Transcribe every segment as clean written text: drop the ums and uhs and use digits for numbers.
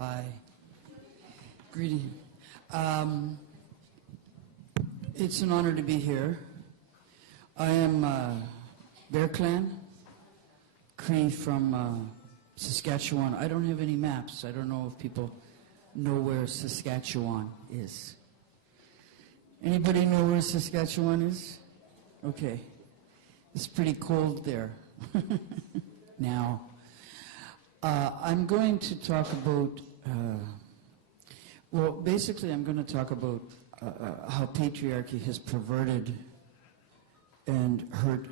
Hi. Greeting. It's an honor to be here. I am Bear Clan, Cree from Saskatchewan. I don't have any maps. I don't know if people know where Saskatchewan is. Anybody know where Saskatchewan is? Okay. It's pretty cold there now. I'm going to talk about, well, basically I'm going to talk about how patriarchy has perverted and hurt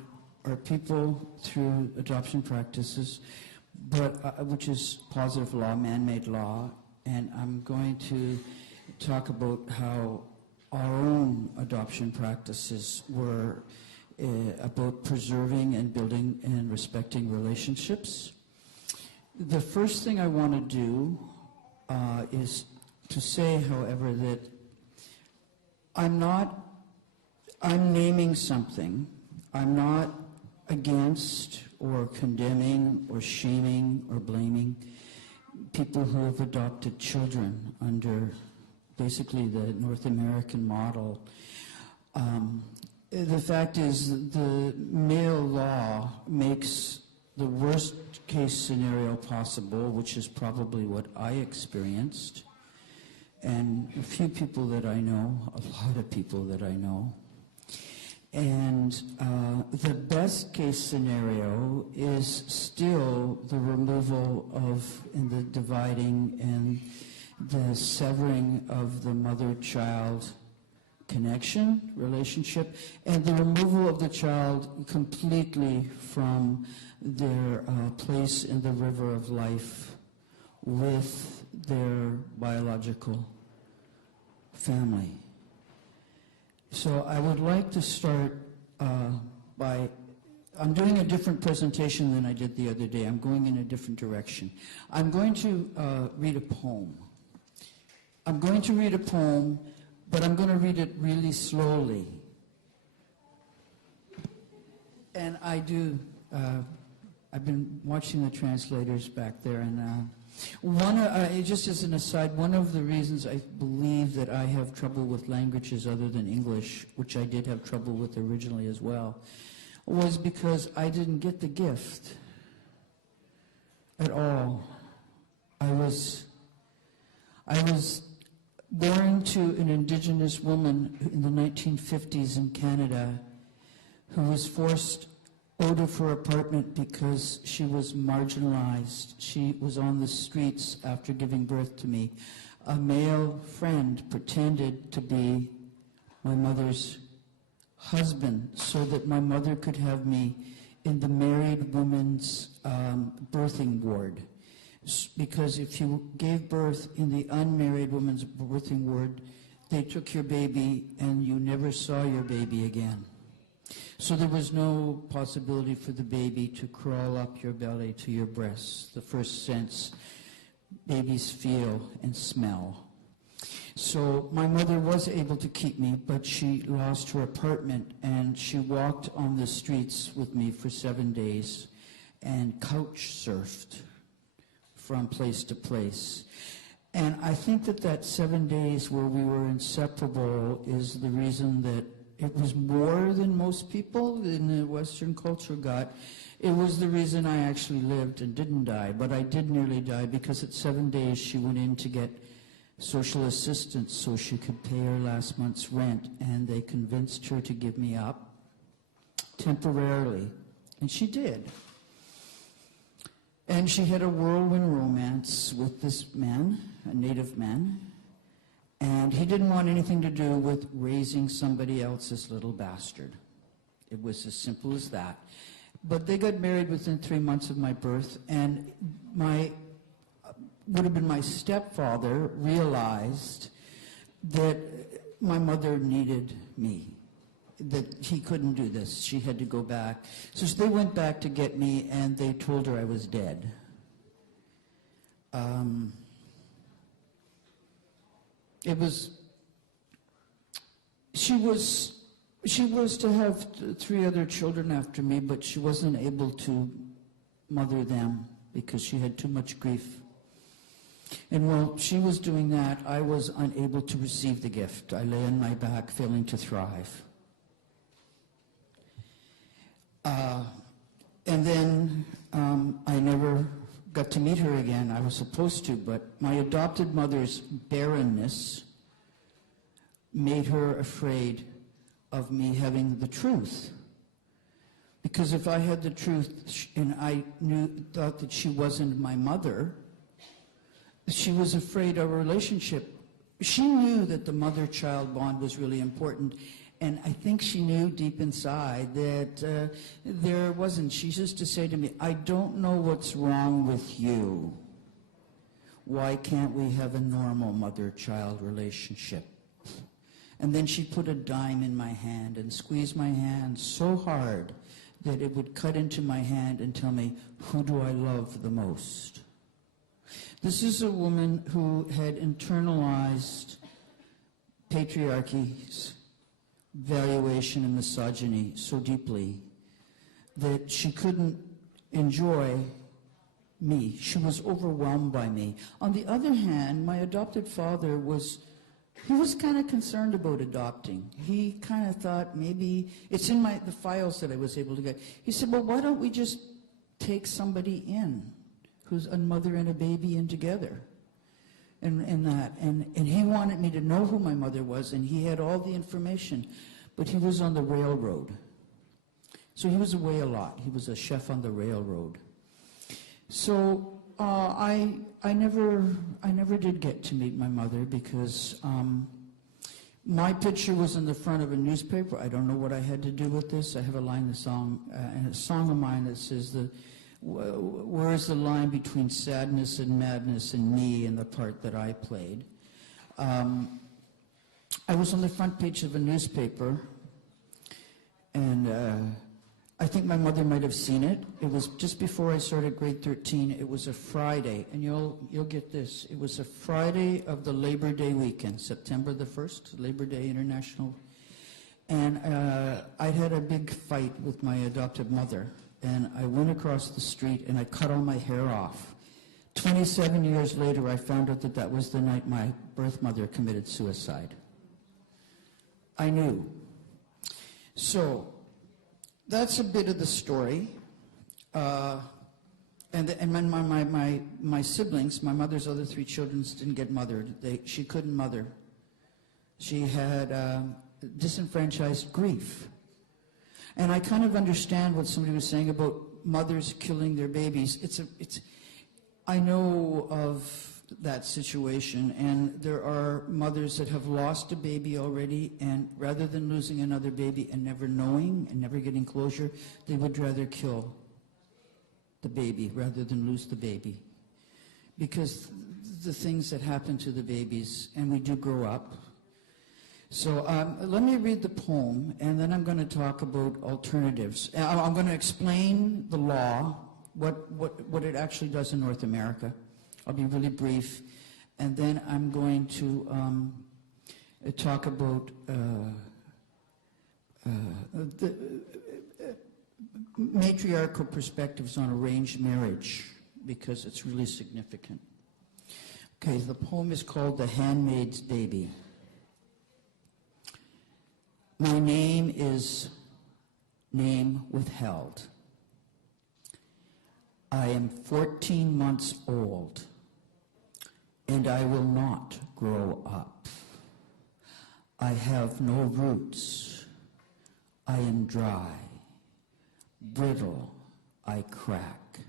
our people through adoption practices, but which is positive law, man-made law, and I'm going to talk about how our own adoption practices were about preserving and building and respecting relationships. The first thing I want to do is to say, however, that I'm naming something. I'm not against or condemning or shaming or blaming people who have adopted children under basically the North American model. The fact is the male law makes the worst case scenario possible, which is probably what I experienced, and a few people that I know, a lot of people that I know. And the best case scenario is still the removal of, and the dividing and the severing of the mother-child connection, relationship, and the removal of the child completely from their place in the river of life with their biological family. So I would like to start by, I'm doing a different presentation than I did the other day. I'm going in a different direction. I'm going to read a poem. I'm going to read a poem, but I'm going to read it really slowly. And I do, I've been watching the translators back there, and just as an aside, one of the reasons I believe that I have trouble with languages other than English, which I did have trouble with originally as well, was because I didn't get the gift at all. I was born to an Indigenous woman in the 1950s in Canada who was forced out of her apartment because she was marginalized. She was on the streets after giving birth to me. A male friend pretended to be my mother's husband so that my mother could have me in the married woman's birthing ward. Because if you gave birth in the unmarried woman's birthing ward, they took your baby and you never saw your baby again. So there was no possibility for the baby to crawl up your belly to your breasts, the first sense babies feel and smell. So my mother was able to keep me, but she lost her apartment, and she walked on the streets with me for 7 days and couch surfed from place to place. And I think that 7 days where we were inseparable is the reason that it was more than most people in the Western culture got. It was the reason I actually lived and didn't die, but I did nearly die because at 7 days she went in to get social assistance so she could pay her last month's rent, and they convinced her to give me up temporarily, and she did. And she had a whirlwind romance with this man, a native man, and he didn't want anything to do with raising somebody else's little bastard. It was as simple as that. But they got married within 3 months of my birth, and would have been my stepfather realized that my mother needed me, that he couldn't do this. She had to go back. So they went back to get me, and they told her I was dead. She was to have 3 other children after me, but she wasn't able to mother them because she had too much grief. And while she was doing that, I was unable to receive the gift. I lay on my back, failing to thrive. And then I never got to meet her again. I was supposed to, but my adopted mother's barrenness made her afraid of me having the truth. Because if I had the truth and I thought that she wasn't my mother, she was afraid of a relationship. She knew that the mother-child bond was really important, and I think she knew deep inside that there wasn't. She used to say to me, I don't know what's wrong with you. Why can't we have a normal mother-child relationship? And then she put a dime in my hand and squeezed my hand so hard that it would cut into my hand and tell me, who do I love the most? This is a woman who had internalized patriarchy's valuation and misogyny so deeply that she couldn't enjoy me. She was overwhelmed by me. On the other hand, my adopted father was kind of concerned about adopting. He kind of thought maybe, it's in the files that I was able to get. He said, well, why don't we just take somebody in who's a mother and a baby in together? And he wanted me to know who my mother was, and he had all the information, but he was on the railroad. So he was away a lot. He was a chef on the railroad. So I never did get to meet my mother because my picture was in the front of a newspaper. I don't know what I had to do with this. I have a line in a song of mine that says, where is the line between sadness and madness and me and the part that I played? I was on the front page of a newspaper, and I think my mother might have seen it. It was just before I started grade 13. It was a Friday, and you'll get this. It was a Friday of the Labor Day weekend, September the 1st, Labor Day International. And I'd had a big fight with my adoptive mother, and I went across the street and I cut all my hair off. 27 years later, I found out that that was the night my birth mother committed suicide. I knew. So that's a bit of the story. And my siblings, my mother's other 3 children, didn't get mothered. She couldn't mother. She had disenfranchised grief. And I kind of understand what somebody was saying about mothers killing their babies. I know of that situation, and there are mothers that have lost a baby already, and rather than losing another baby and never knowing and never getting closure, they would rather kill the baby rather than lose the baby. Because the things that happen to the babies, and we do grow up. So let me read the poem, and then I'm going to talk about alternatives. I'm going to explain the law, what it actually does in North America. I'll be really brief, and then I'm going to talk about the matriarchal perspectives on arranged marriage, because it's really significant. Okay, the poem is called The Handmaid's Baby. My name is name withheld. I am 14 months old, and I will not grow up. I have no roots. I am dry, brittle, I crack.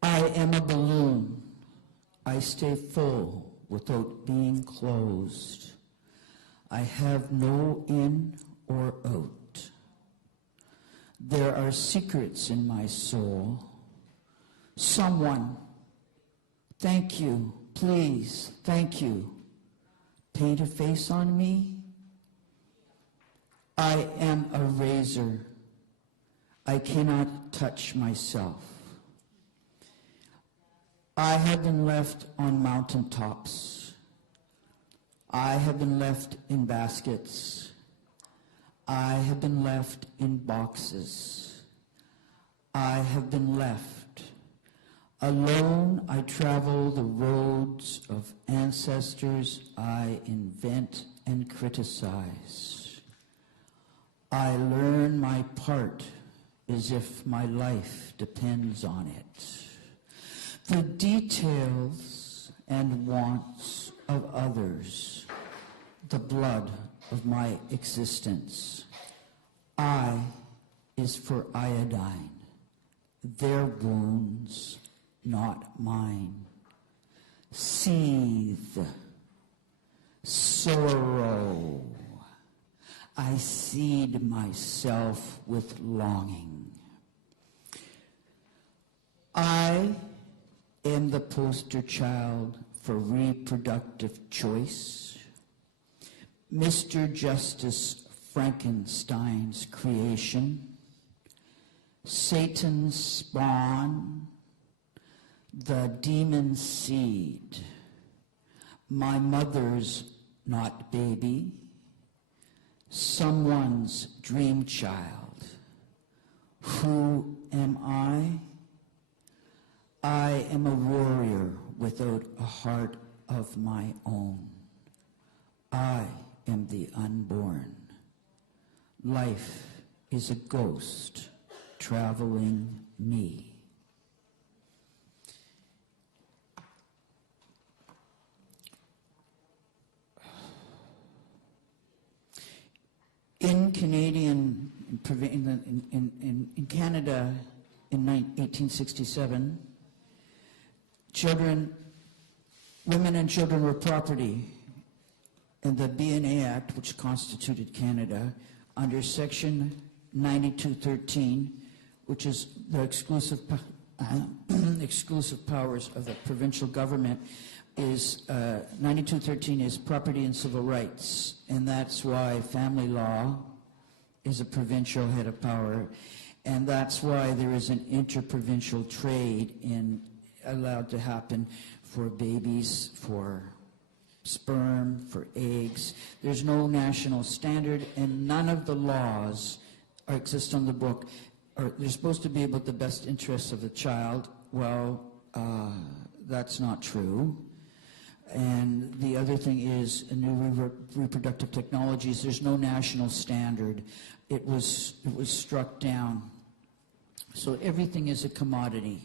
I am a balloon. I stay full without being closed. I have no in or out. There are secrets in my soul. Someone, thank you, please, thank you. Paint a face on me. I am a razor. I cannot touch myself. I have been left on mountaintops. I have been left in baskets. I have been left in boxes. I have been left. Alone I travel the roads of ancestors I invent and criticize. I learn my part as if my life depends on it. The details and wants of others, the blood of my existence. I is for iodine, their wounds, not mine. Seethe, sorrow. I seed myself with longing. I am the poster child for reproductive choice. Mr. Justice Frankenstein's creation. Satan's spawn. The demon's seed. My mother's not baby. Someone's dream child. Who am I? I am a warrior without a heart of my own. I am the unborn. Life is a ghost traveling me. In Canada in 1867, women and children were property, and the BNA Act, which constituted Canada, under Section 9213, which is the exclusive powers of the provincial government, is 9213 is property and civil rights, and that's why family law is a provincial head of power, and that's why there is an interprovincial trade allowed to happen for babies, for sperm, for eggs. There's no national standard, and none of the laws exist on the book. They're supposed to be about the best interests of the child. Well, that's not true. And the other thing is new reproductive technologies. There's no national standard. It was struck down. So everything is a commodity.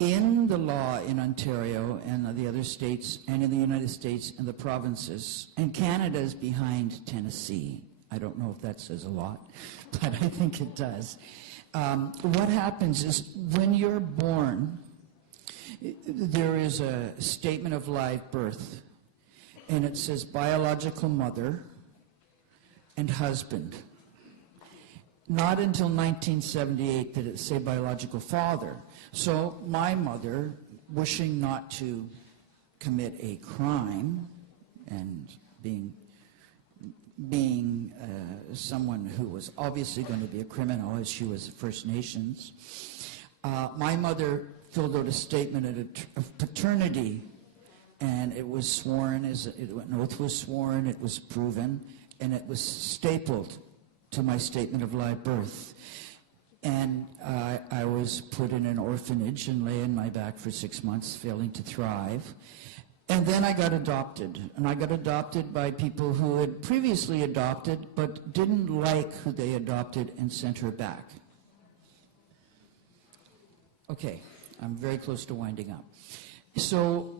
In the law in Ontario and the other states, and in the United States and the provinces, and Canada is behind Tennessee. I don't know if that says a lot, but I think it does. What happens is when you're born, there is a statement of live birth, and it says biological mother and husband. Not until 1978 did it say biological father. So my mother, wishing not to commit a crime and being someone who was obviously going to be a criminal as she was First Nations, my mother filled out a statement of paternity, and it was sworn, an oath was sworn, it was proven, and it was stapled to my statement of live birth. And I was put in an orphanage and lay on my back for 6 months, failing to thrive. And then I got adopted, and I got adopted by people who had previously adopted but didn't like who they adopted and sent her back. Okay, I'm very close to winding up. So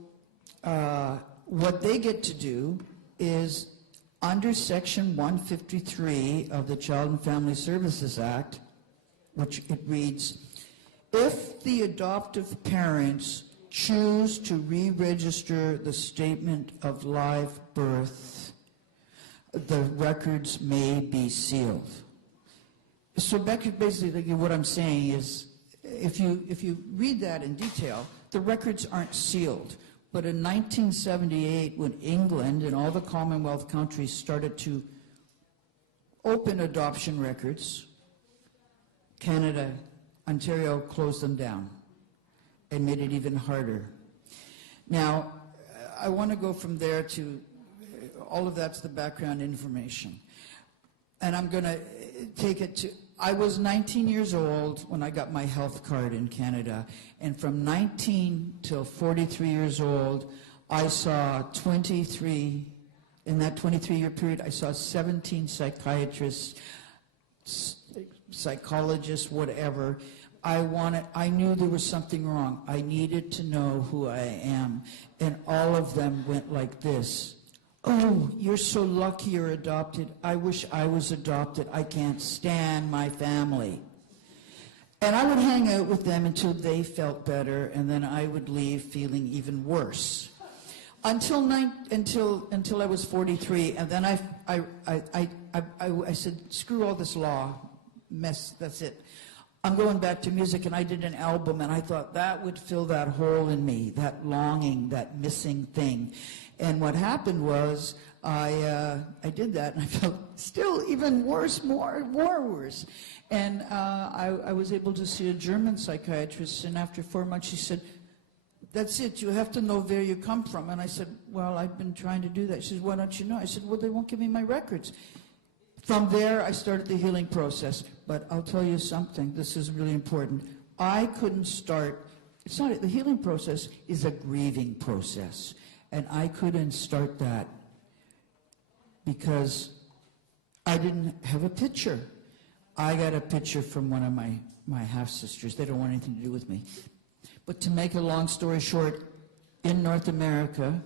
what they get to do is, under Section 153 of the Child and Family Services Act, which it reads, if the adoptive parents choose to re-register the statement of live birth, the records may be sealed. So basically what I'm saying is, if you read that in detail, the records aren't sealed. But in 1978, when England and all the Commonwealth countries started to open adoption records, Canada, Ontario closed them down and made it even harder. Now, I want to go from there to, all of that's the background information. And I'm going to take it to I was 19 years old when I got my health card in Canada, and from 19 till 43 years old, I saw 23, in that 23-year period, I saw 17 psychiatrists, psychologists, whatever. I knew there was something wrong. I needed to know who I am. And all of them went like this. Oh, you're so lucky you're adopted. I wish I was adopted. I can't stand my family. And I would hang out with them until they felt better, and then I would leave feeling even worse. Until I was 43, and then I said, screw all this law mess, that's it. I'm going back to music, and I did an album, and I thought that would fill that hole in me, that longing, that missing thing. And what happened was I did that, and I felt still even worse, more worse. And I was able to see a German psychiatrist, and after 4 months she said, that's it, you have to know where you come from. And I said, well, I've been trying to do that. She said, why don't you know? I said, well, they won't give me my records. From there, I started the healing process. But I'll tell you something, this is really important. I couldn't start, it's not, the healing process is a grieving process. And I couldn't start that because I didn't have a picture. I got a picture from one of my half-sisters. They don't want anything to do with me. But to make a long story short, in North America,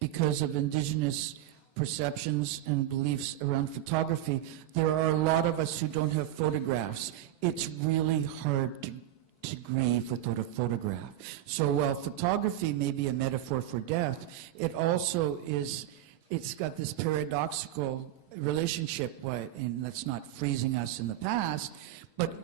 because of indigenous perceptions and beliefs around photography, there are a lot of us who don't have photographs. It's really hard to grieve without a photograph. So while photography may be a metaphor for death, it also is, it's got this paradoxical relationship, and that's not freezing us in the past, but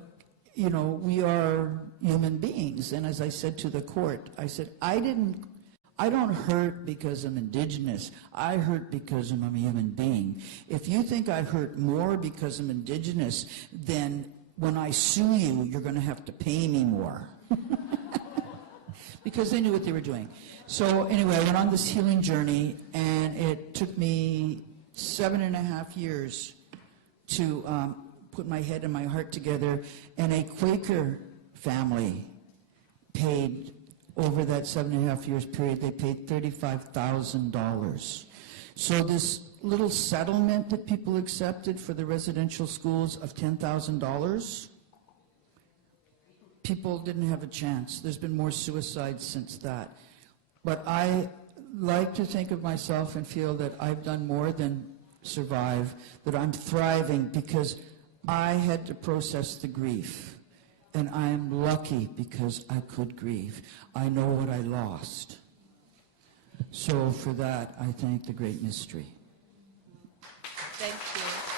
you know, we are human beings. And as I said to the court, I said, I don't hurt because I'm indigenous. I hurt because I'm a human being. If you think I hurt more because I'm indigenous, then when I sue you, you're going to have to pay me more. Because they knew what they were doing. So anyway, I went on this healing journey, and it took me 7.5 years to put my head and my heart together, and a Quaker family paid, over that 7.5 years period, they paid $35,000. So this little settlement that people accepted for the residential schools of $10,000, people didn't have a chance. There's been more suicides since that. But I like to think of myself and feel that I've done more than survive, that I'm thriving because I had to process the grief. And I am lucky because I could grieve. I know what I lost. So for that, I thank the Great Mystery. Thank you.